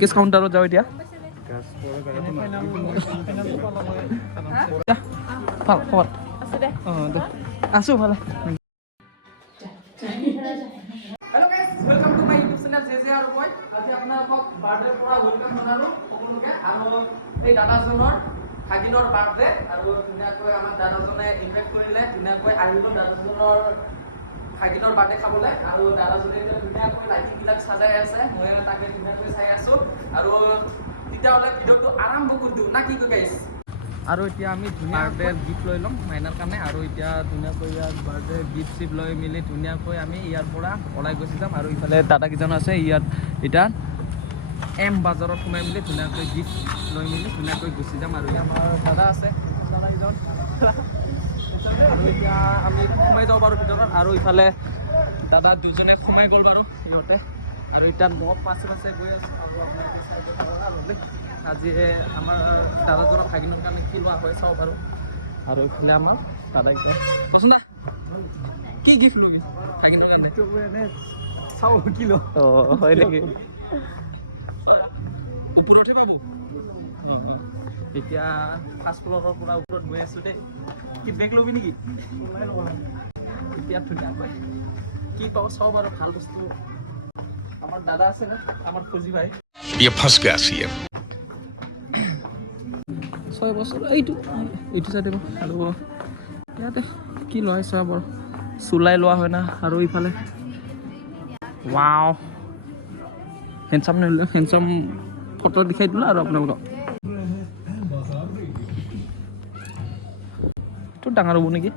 Cash কাউণ্টাৰত যাওঁ এতিয়া ভাল খবৰ আছোঁ ভালে hello' guys welcome to my YouTube channel Jeje আৰু মই আজি আপোনালোকক বাৰ্থডেৰ পৰা ওয়েলকাম জনালোঁ সকলোকে আৰু এই দাদাজনৰ ভাগিনৰ বাৰ্থডে আৰু ধুনীয়াকৈ আমাৰ দাদাজনে ইনভাইট কৰিলে ধুনীয়াকৈ আহিব দাদাজনৰ ভাগিনৰ বাৰ্থডে খাবলৈ আৰু দাদাজনে ধুনীয়াকৈ লাইটিংবিলাক চাজাই আছে মই তাকে ধুনীয়াকৈ চাই আছোঁ আৰু তেতিয়াহ'লে ভিডিঅ'টো আৰম্ভ কৰি দিওঁ না কি কয় গাইজ আৰু এতিয়া আমি ধুনীয়া বাৰ্থডে গিফ্ট লৈ ল'ম মাইনাৰ কাৰণে আৰু এতিয়া ধুনীয়াকৈ ইয়াত বাৰ্থডে গিফ্ট চিফ্ট লৈ মেলি ধুনীয়াকৈ আমি ইয়াৰ পৰা ওলাই গুচি যাম আৰু ইফালে দাদাকেইজন আছে ইয়াত এতিয়া এম বাজাৰত সোমাই মেলি ধুনীয়াকৈ গিফ্ট লৈ মেলি ধুনীয়াকৈ গুচি যাম আৰু আমাৰ দাদা আছে আৰু এতিয়া আমি সোমাই যাব পাৰোঁ ভিতৰত আৰু ইফালে দাদা দুজনে সোমাই গ'ল বাৰু সিহঁতে আৰু এতিয়া মই পাছে পাছে গৈ আছোঁ আৰু আপোনালোকে চাই আজি আমাৰ দাদাজনৰ ভাগিনৰ কাৰণে কি লোৱা হয় চাওঁ বাৰু আৰু এইফালে আমাৰ দাদাই কচোন না কি গিফ্ট ল'বি ভাগিনৰ কাৰণে চাওঁ কি ল অঁ হয় নেকি ওপৰতহে পাব এতিয়া ফাৰ্ষ্ট ফ্ল'ৰৰ পৰা ওপৰত গৈ আছোঁ দেই কি বেগ ল'বি নেকি এতিয়া ধুনীয়াকৈ কি পাওঁ চাওঁ বাৰু ভাল বস্তু আমাৰ দাদা আছে না আমাৰ ফৌজি ভাই ये फंस गया सीएम 6 বছৰ এইটো চাইডে আৰু ইয়াতে কি লোৱা হৈছে বাৰু চুলাই লোৱা হয় না আৰু ইফালে ৱাও হেণ্ডচাম নহ'লে হেণ্ডচাম ফটো দেখাই দিলোঁ আৰু আপোনালোকক এইটো ডাঙৰ হ'ব নেকি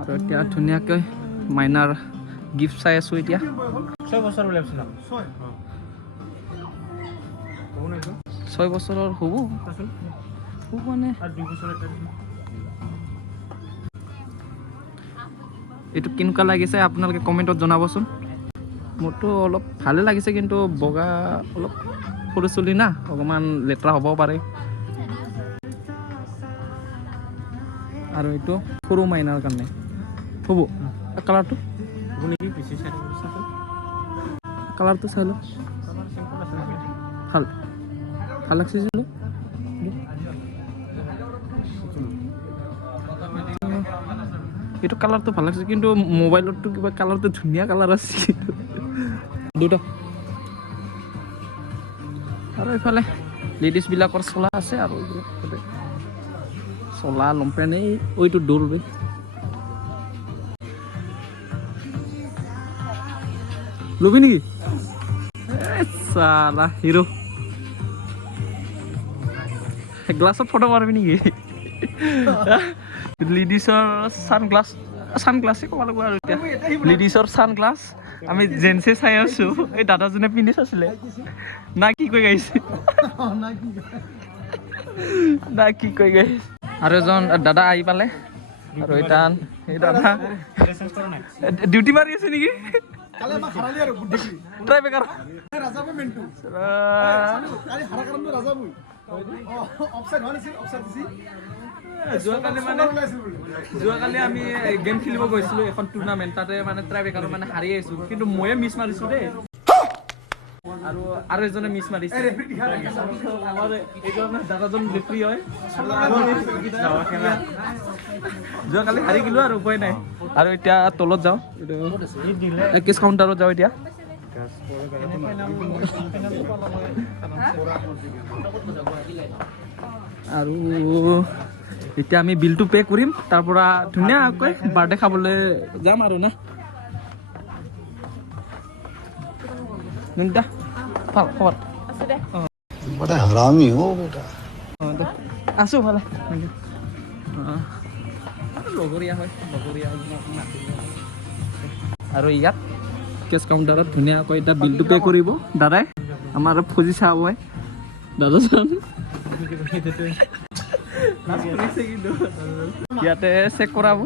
আৰু এতিয়া ধুনীয়াকৈ মাইনাৰ গিফ্ট চাই আছোঁ এতিয়া 6 বছৰ ওলাইছিল 6 বছৰৰ হ'ব মানে এইটো কেনেকুৱা লাগিছে আপোনালোকে কমেণ্টত জনাবচোন মোৰতো অলপ ভালে লাগিছে কিন্তু বগা অলপ সৰু চলি না অকণমান লেতেৰা হ'ব পাৰে আৰু এইটো সৰু মাইনাৰ কাৰণে হ'ব কালাৰটো কালাৰটো চাই লওক ভাল ভাল লাগছে এইটো কালাৰটো ভাল লাগছে কিন্তু মোবাইলতটো কিবা কালাৰটো ধুনীয়া কালাৰ আছে দুটা আৰু এইফালে লেডিজবিলাকৰ চোলা আছে আৰু চোলা লংপেণ্ট এইটো দৌৰবে লবি নেকি চালা হিৰো গ্লাছত ফটো মাৰিবি নেকি লেডিছৰ ছানগ্লাছে ক'ব লাগিব আৰু এতিয়া লেডিছৰ ছানগ্লাছ আমি জেন্সে চাই আছোঁ এই দাদাজনে পিন্ধি চাইছিলে না কি কৈ গাইছে না কি কৈ গাইছে আৰু এজন দাদা আহি পালে আৰু এতিয়া এই দাদা ডিউটি মাৰি আছে নেকি ট্ৰাইবেকাৰ যোৱাকালি আমি গেম খেলিব গৈছিলোঁ এখন টুৰ্ণামেণ্ট তাতে মানে ট্ৰাইবেকাৰৰ মানে হাৰি আহিছোঁ কিন্তু ময়ে মিছ মাৰিছোঁ দেই আৰু এজনে মিছ মাৰিছে আমাৰ এইজন দাদাজন ৰেফাৰী হয় যোৱাকালি হাৰি গ'লোঁ আৰু উপায় নাই আৰু এতিয়া তলত যাওঁ কেছ কাউণ্টাৰত যাওঁ এতিয়া আৰু এতিয়া আমি বিলটো পে' কৰিম তাৰ পৰা ধুনীয়াকৈ বাৰ্থডে খাবলৈ যাম আৰু না ভাল খবৰ बड़ा हरामी हो बेटा আছোঁ ভালে লগৰীয়া হয় আৰু ইয়াত কেছ কাউণ্টাৰত ধুনীয়াকৈ এতিয়া বিলটো পে' কৰিব দাদাই আমাৰ ফৌজি চাহ হয় দাদাজন ইয়াতে চেক কৰাব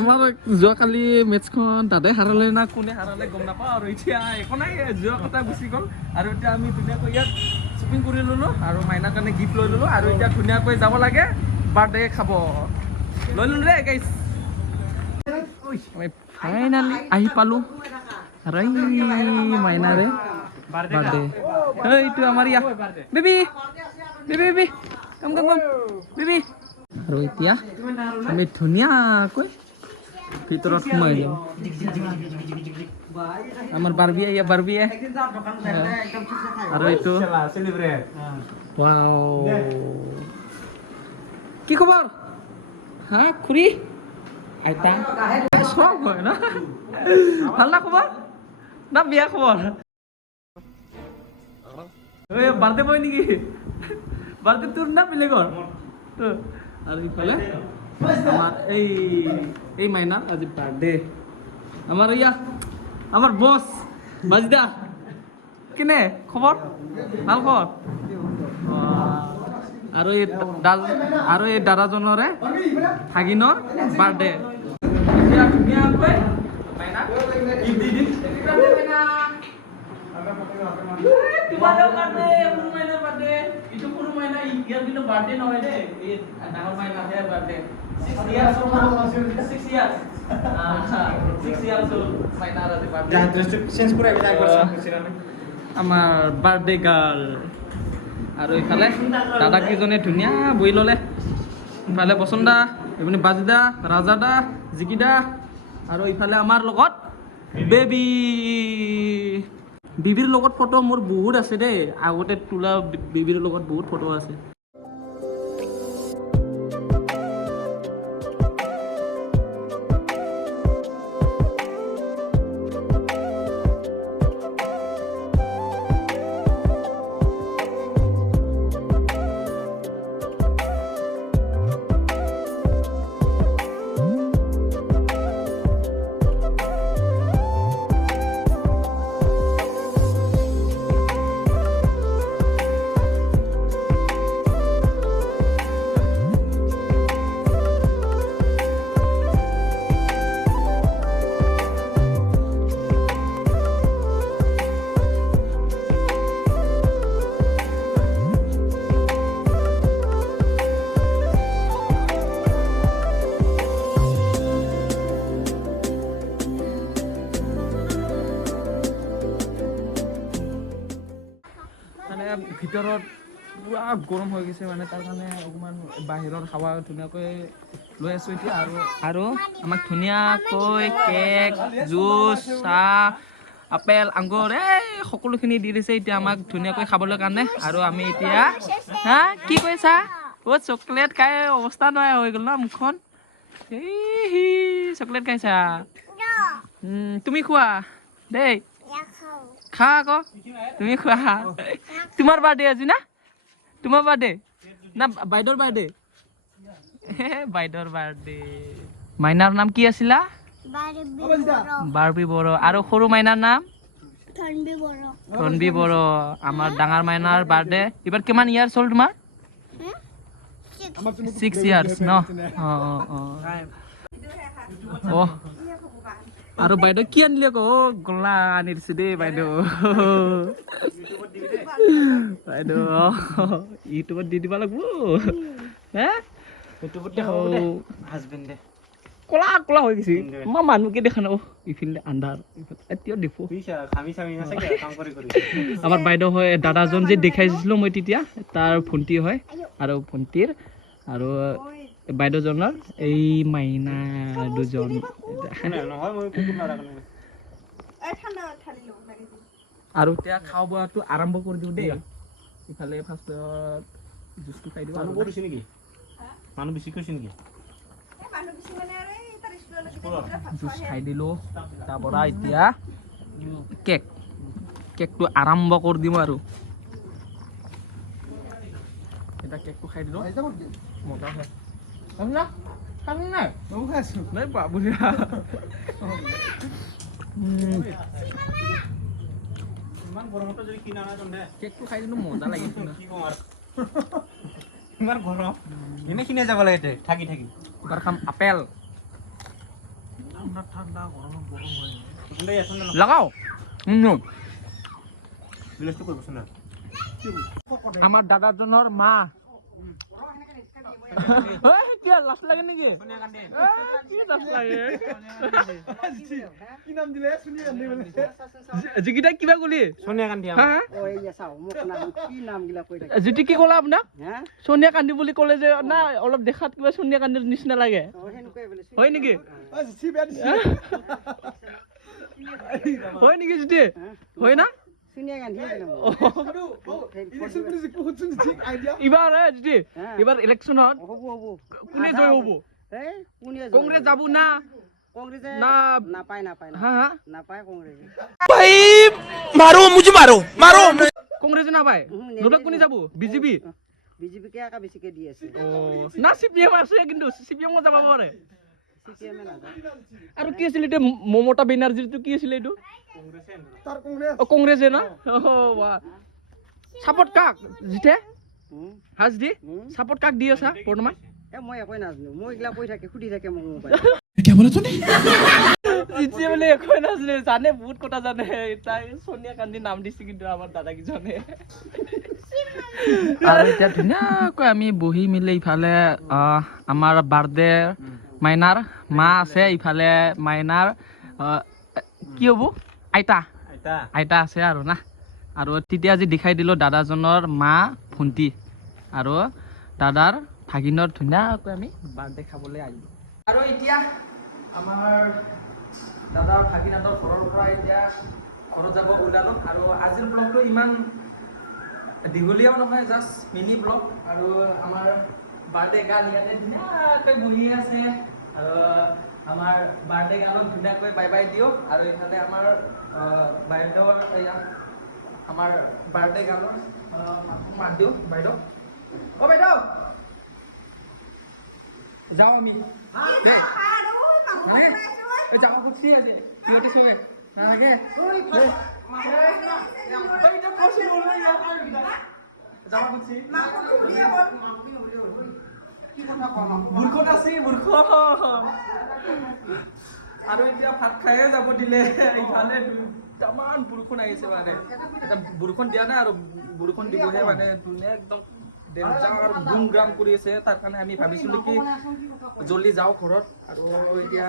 আমাৰ যোৱাকালি মেটচখন দাদাই হাৰালে না কোনে হাৰালে গম নাপাওঁ আৰু এতিয়া একো নাই যোৱা কথা গুচি গ'ল আৰু এতিয়া আমি ধুনীয়াকৈ ইয়াত শ্বপিং কৰি ল'লোঁ আৰু মাইনাৰ কাৰণে গিফ্ট লৈ ল'লোঁ আৰু এতিয়া ধুনীয়াকৈ যাব লাগে বাৰ্থডে খাব লৈ ল'লোঁ দেই গাইছ ফাইনালি আহি পালো আৰু এই মাইনাৰে বাৰ্থডে এইটো আমাৰ ইয়া বেবি বেবি বেবি কম কম কম বেবি আৰু এতিয়া আমি ধুনীয়াকৈ ভিতৰত সোমাই যাম আমাৰ বাৰ্বিয়ে ইয়া বাৰ্বিয়ে আৰু এইটো ৱাও কি খবৰ হা খুৰী আইতা সব হয় না ভাল না খবৰ না বিয়া খবৰ এই বাৰ্থডে বয় নেকি বাৰ্থডে তোৰ না বেলেগৰ আৰু ইফালে আমাৰ এই মাইনা আজি বাৰ্থডে আমাৰ ইয়া আমাৰ বছ বাজদা কেনে খবৰ ভাল খবৰ আৰু এই দাদাজনৰে ভাগিনৰ বাৰ্থডে এতিয়া ধুনীয়াকৈ মাইনাক গিফ্ট দি দিম তোমাদের বার্থডে পুরো মাইনার বার্থডে ইটো পুরো মাইনা ইয়ার কিন্তু বার্থডে নহয় দে এই ডাঙৰ মাইনা হে বাৰ্থডে 6 ইয়াৰ্স 6 ইয়াৰ্স 6 ইয়াৰ্স মাইনাৰ আজি বাৰ্থডে যা ড্ৰেছটো চেঞ্জ কৰি আহিবা একবাৰ আমাৰ বাৰ্থডে গাৰ্ল আৰু ইফালে দাদা কিজনে ধুনীয়া বহি ললে ইফালে বসন্দা এপিনে বাজিদা ৰাজাদা জিকিদা আৰু ইফালে আমাৰ লগত বেবি বিবিৰ লগত ফটো মোৰ বহুত আছে দেই আগতে তোলা বিবিৰ লগত বহুত ফটো আছে ভিতৰত পুৰা গৰম হৈ গৈছে মানে তাৰ কাৰণে অকমান বাহিৰৰ হাৱা ধুনীয়াকৈ লৈ আছো এতিয়া আৰু আমাক ধুনীয়াকৈ কেক জুচ চাহ আপেল আঙুৰ এই সকলোখিনি দি দিছে এতিয়া আমাক ধুনীয়াকৈ খাবলৈ কাৰণে আৰু আমি এতিয়া হা কি কৈছা অ' চকলেট খাই অৱস্থা নোহোৱা হৈ গ'ল ন মুখখন এই চকলেট খাইছা তুমি খোৱা দেই খা আকৌ তুমি খোৱা তোমাৰ বাৰ্থডে আজি না তোমাৰ বাৰ্থডে না বাইদেউৰ বাৰ্থডে বাইদেউৰ বাৰ্থডে মাইনাৰ নাম কি আছিলা বাৰ্বি বড়ো আৰু সৰু মাইনাৰ নাম ধনবি বড়ো আমাৰ ডাঙৰ মাইনাৰ বাৰ্থডে এইবাৰ কিমান ইয়াৰ্ছ হ'ল তোমাৰ 6 ইয়াৰ্ছ ন অ আৰু বাইদেউ কি আনিলে আকৌ গলা আনি দিছে দেই বাইদেউ বাইদেউ ইউটিউবত দি দিব লাগিব হে কলা কলা হৈ গৈছে মই মানুহকে দেখা নাপাওঁ ইফালে আন্ধাৰ এতিয়াও দেখো আমাৰ বাইদেউ হয় দাদাজন যে দেখাইছিলো মই তেতিয়া তাৰ ভণ্টি হয় আৰু ভণ্টিৰ আৰু বাইদেউজনৰ এই মাইনা দুজন আৰু এতিয়া খাওঁ বোৱাটো আৰম্ভ কৰি দিওঁ দেই ইফালে ফাৰ্ষ্টত জুচটো খাই দিওঁ মানুহ বেছি কৈছে নেকি জুচ খাই দিলোঁ তাৰপৰা এতিয়া কেকটো আৰম্ভ কৰি দিওঁ আৰু এতিয়া কেকটো খাই দিলোঁ মজা হয় খালি নাই নাই বাবুলি কেকটো খাই দিলোঁ মজা লাগিছে ইমান গৰম এনে কিনে যাব লাগে থাকি থাকি এবাৰ খাম আপেল লগাও আমাৰ দাদাজনৰ মা কিয় লাজ লাগে নেকি কি লাজ লাগে কি নাম দিলে সোনিয়া গান্ধী বলে যিকেইটা কিবা কলি সোনিয়া গান্ধী হা ঐ ইয়া চাও মোক নাম কি নাম গিলা কৈ থাকে যিটি কি ক'লা আপোনাক হা সোনিয়া গান্ধী বুলি ক'লে যে না অলপ দেখাত কিবা সোনিয়া গান্ধীৰ নিচিনা লাগে হেনকৈ বোলে হয় নেকি ঐ সি বেয়া দিছে হয় নেকি যিটি হয় না সোনিয়া গান্ধী বোলে ইলেকশন পুলিশ বহুত শুনি ঠিক আইডিয়া এইবাৰ যিটি এইবাৰ ইলেকশ্যনত হ'ব হ'ব কোনে জয় হ'ব এই কোনে কংগ্ৰেছ যাব না কংগ্ৰেছে না নাপায় হা হা নাপায় কংগ্ৰেছে কংগ্ৰেছে নাপায় নহ'লে কোনে যাব বিজেপি বিজেপিকে একা বেছিকে দি আছে না চিপিএম আছে কিন্তু চিপিএমত যাব পাৰে চিপিএমে নাযায় আৰু কি আছিল এইটো মমতা বেনাৰ্জীটো কি আছিল এইটো তাৰ কংগ্ৰেস কংগ্ৰেছে না চাপৰ্ট কাক জিতে হাজ দি চাপৰ্ট কাক দি আছা বৰ্তমান মই একোৱে নাজানো মই এইগিলা কৈ থাকে সুধি থাকে মোক মোবাইল জিতে বোলে একোৱে নাজানে জানে বহুত কথা জানে তাই সোনিয়া গান্ধী নাম দিছে কিন্তু আমাৰ দাদাকেইজনে আৰু এতিয়া ধুনীয়াকৈ আমি বহি মেলি ইফালে আমাৰ বাৰ্থডে মাইনাৰ মা আছে ইফালে মাইনাৰ কি হ'ব আইতা আছে আৰু না আৰু তেতিয়া আজি দেখাই দিলোঁ দাদাজনৰ মা ভণ্টি আৰু দাদাৰ ভাগিনৰ ধুনীয়াকৈ আমি বাৰ্থডে খাবলৈ আহিলোঁ আৰু এতিয়া আমাৰ দাদাৰ ভাগিনাহঁতৰ ঘৰৰ পৰা এতিয়া ঘৰত যাব ওলালোঁ আৰু আজিৰ ব্লগটো ইমান দীঘলীয়াও নহয় জাষ্ট মিনি ব্লগ আৰু আমাৰ বাৰ্থডে গান ইয়াতে ধুনীয়াকৈ বহি আছে আৰু আমাৰ বাৰ্থডে গানত ধুনীয়াকৈ বাই বাই দিওঁ আৰু এইফালে আমাৰ বাইদেউৰ আমাৰ বাৰ্থডে গানত মাত দিওঁ বাইদেউ অ' বাইদেউ যাওঁ আমি যাওঁ খুচি আছে সিহঁতি চবে নালাগে যাব খুচি বুৰ্খন আছে বুৰ্খন আৰু এতিয়া ভাত খায়ে যাব দিলে ইফালে দুটামান বৰষুণ আহিছে মানে এটা বৰষুণ দিয়া নাই আৰু বৰষুণ দিবহে মানে ধুনীয়া একদম ডেঞ্জাৰ গুম গ্ৰাম কৰি আছে তাৰ কাৰণে আমি ভাবিছিলোঁ কি জল্দি যাওঁ ঘৰত আৰু এতিয়া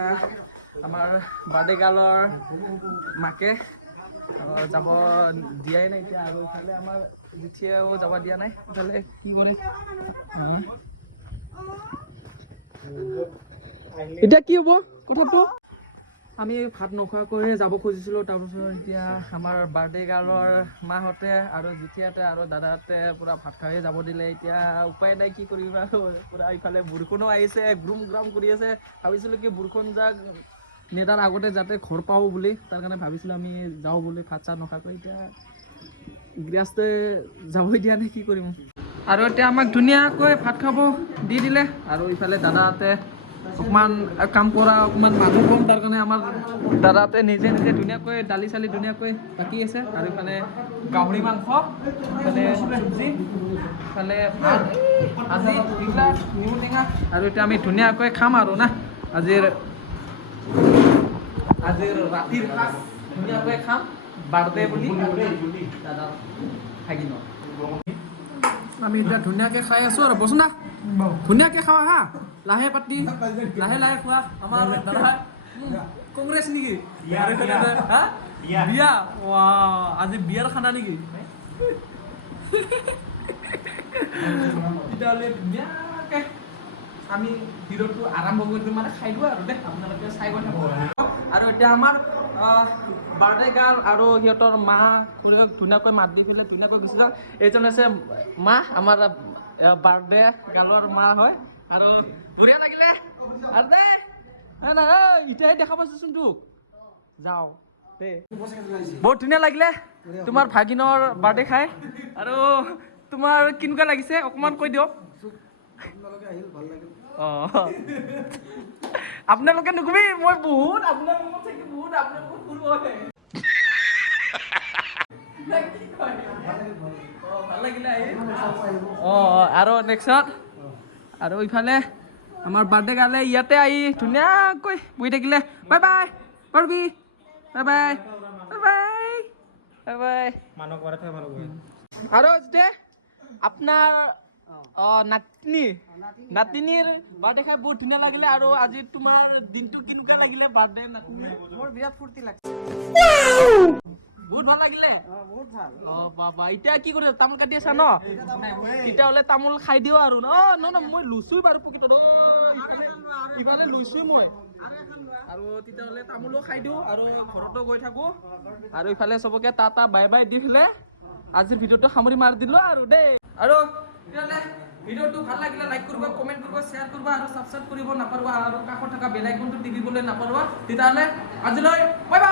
আমাৰ বাৰ্থডে গাৰ্লৰ মাকে যাব দিয়াই নাই এতিয়া আৰু ইফালে আমাৰ জেঠিয়েও যাব দিয়া নাই ইফালে কি কৰে এতিয়া কি হ'ব কথাটো আমি ভাত নোখোৱাকৈ যাব খুজিছিলোঁ তাৰপিছত এতিয়া আমাৰ বাৰ্থডে গাৰ্লৰ মাহঁতে আৰু জেঠিয়াতে আৰু দাদাহঁতে পূৰা ভাত খাই যাব দিলে এতিয়া উপায় নাই কি কৰিবা পূৰা ইফালে বৰষুণো আহিছে গ্ৰুম গ্ৰাম কৰি আছে ভাবিছিলোঁ কি বৰষুণ যাক নেতাৰ আগতে যাতে ঘৰ পাওঁ বুলি তাৰ কাৰণে ভাবিছিলোঁ আমি যাওঁ বুলি ভাত চাত নোখোৱাকৈ এতিয়া গৃহস্থই যাবই দিয়া নাই কি কৰিম আৰু এতিয়া আমাক ধুনীয়াকৈ ভাত খাব দি দিলে আৰু ইফালে দাদাহঁতে অকণমান কাম কৰা অকণমান মানুহ কম তাৰ কাৰণে আমাৰ দাদাহঁতে নিজে নিজে ধুনীয়াকৈ দালি চালি ধুনীয়াকৈ কাটি আছে আৰু ইফালে গাহৰি মাংস ইফালে চব্জি ইফালে ভাত আজি এইবিলাক নেমু টেঙা আৰু এতিয়া আমি ধুনীয়াকৈ খাম আৰু না আজিৰ ৰাতিৰ সাঁজ ধুনীয়াকৈ খাম বাৰ্থডে বুলি দাদা ভাগিন আমি এতিয়া ধুনীয়াকৈ খাই আছোঁ আৰু বচোন না ধুনীয়াকৈ খাৱা হা লাহে পাতি লাহে লাহে খোৱা আমাৰ দাদা কংগ্ৰেছ নেকি হা বিয়া আজি বিয়াৰ খানা নেকি তেতিয়াহ'লে ধুনীয়াকৈ আমি ভিডিঅ'টো আৰম্ভ কৰি দিওঁ মানে খাই দিওঁ আৰু দেই আপোনালোকে চাই গৈ থাকক আৰু এতিয়া আমাৰ বাৰ্থডে গাৰ্ল আৰু সিহঁতৰ মা ধুনীয়াকৈ মাত দি পেলাই ধুনীয়াকৈ গুচি যাওঁ এইজন আছে মা আমাৰ বাৰ্থডে গাৰ্লৰ মা হয় আৰু বঢ়িয়া লাগিলে আৰু দেই এতিয়াহে দেখা পাইছোঁচোন তোক যাওঁ দেই বহুত ধুনীয়া লাগিলে তোমাৰ ভাগিনৰ বাৰ্থডে খাই আৰু তোমাৰ কেনেকুৱা লাগিছে অকণমান কৈ দিয়ক আপোনালোকে নকবি মই বহুত আপোনালোকক থাকি বহুত আপোনালোকক ফুৰিব ভাল লাগিলে আৰু নেক্সট আৰু ইফালে আমাৰ বাৰ্থডে গালে ইয়াতে আহি ধুনীয়াকৈ বহি থাকিলে bye bye পাৰবি bye bye bye bye bye bye মানুহ কৰে থৈ ভাল আৰু যেতিয়া আপোনাৰ নাতিনী নাতিনীৰ বাৰ্থডে খাই বহুত ধুনীয়া লাগিলে আৰু আজি তোমাৰ দিনটো কেনেকুৱা লাগিলে বাৰ্থডে নাতিনী মোৰ বিৰাট ফূৰ্তি লাগছে বহুত ভাল লাগিলে বহুত ভাল বাবা এতিয়া কি কৰি তামোল কাটি আছা ন তেতিয়াহ'লে তামোল খাই দিও আৰু ন মই লুচুই বাৰু পকেটত ইফালে লুচুই মই আৰু তেতিয়াহ'লে তামোলো খাই দিওঁ আৰু ঘৰতো গৈ থাকো আৰু ইফালে চবকে টাটা বাই বাই দি পেলাই আজিৰ ভিডিঅ'টো সামৰি মাৰি দিলো আৰু দেই আৰু তেতিয়াহ'লে ভিডিঅ'টো ভাল লাগিলে লাইক কৰিব কমেণ্ট কৰিব শ্বেয়াৰ কৰিব আৰু ছাবস্ক্ৰাইব কৰিব নাপাহৰিবা আৰু কাষত থকা বেল আইকনটো টিপিবলৈ নাপাহৰিবা তেতিয়াহ'লে আজিলৈ বাই বাই।